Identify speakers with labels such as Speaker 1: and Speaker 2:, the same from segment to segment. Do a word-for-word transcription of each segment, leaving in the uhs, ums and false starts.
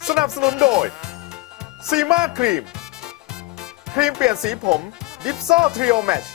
Speaker 1: สนับสนุนโดยซีมาครีมครีมเปลี่ยนสีผมดิฟโซทริโอแมช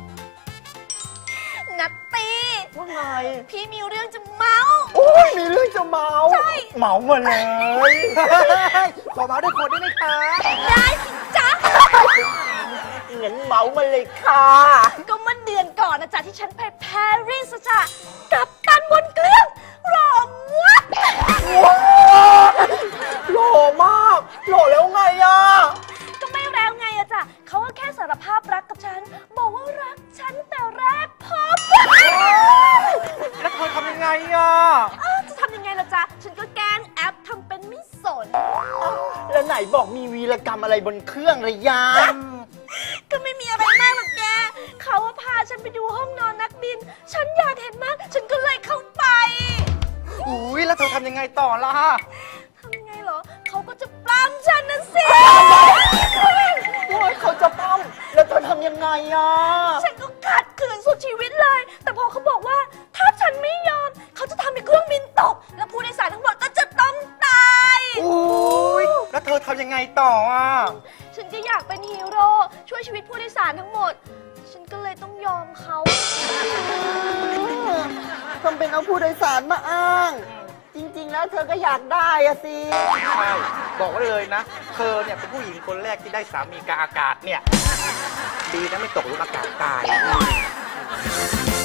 Speaker 2: นัตตี้
Speaker 3: ว่าไง
Speaker 2: พี่มีเรื่องจะเมา
Speaker 3: โอ้ยมีเรื่องจะเมา
Speaker 2: ใช่
Speaker 3: เมามาเลยขอเมาด้วยคนได้ไหมคะ
Speaker 2: ได้สิจ๊ะ
Speaker 3: งั้นเมามาเลยค่ะ
Speaker 2: ก็เมื่อเดือนก่อนนะจ๊ะที่ฉันไปปารีสจ้ะกับตันบนเครื่องรอวัด
Speaker 3: ว้าวหล่อมากหล่อแล้วไงอ่ะ
Speaker 2: ก็ไม่แล้วไงอะจ๊ะเขาก็แค่สารภาพรักกับฉัน บอกว่ารักฉันแต่แรกพบ
Speaker 3: แล้วเธอทำยังไงอ่ะ
Speaker 2: อ้าวจะทำยังไงล่ะจ๊ะ ฉันก็แกล้งแอปทำเป็นไม่สน
Speaker 3: แล้วไหนบอกมีวีรกรรมอะไรบนเครื่องระยะ
Speaker 2: ก็ไม่มีอะไรมากหรอกแก เขาว่าพาฉันไปดูห้องนอนนักบิน ฉันอยากเห็นมาก ฉันก็เลยเข้าไป
Speaker 3: อุ้ยแล้วเธอทำยังไงต่อล่ะ
Speaker 2: ทำยังไงเหรอ เขาก็จะปล้ำฉันนะสิ
Speaker 3: โอ้ยเขาจะปั้มแล้วเธอทำยังไงอ่ะ
Speaker 2: ฉันก็ขัดขืนสุดชีวิตเลย แต่พอเขาบอกว่าถ้าฉันไม่ยอม เขาจะทำให้เครื่องบินตก และผู้โดยสารทั้งหมดก็จะต้องตาย
Speaker 3: อุ้ยแล้วเธอทำยังไงต่ออ่ะ
Speaker 2: ฉันก็อยากเป็นฮีโร่ช่วยชีวิตผู้โดยสารทั้งหมด ฉันก็เลยต้องยอมเขา
Speaker 3: ทำเป็นเอาผู้โดยสารมาอ้าง จริงๆ แล้วเธอก็อยากได้อะสิ
Speaker 4: ใช่ บอกไว้เลยนะ เธอเนี่ยเป็นผู้หญิงคนแรกที่ได้สามีกลางอากาศเนี่ย ดีนะไม่ตกหลุมอากาศตาย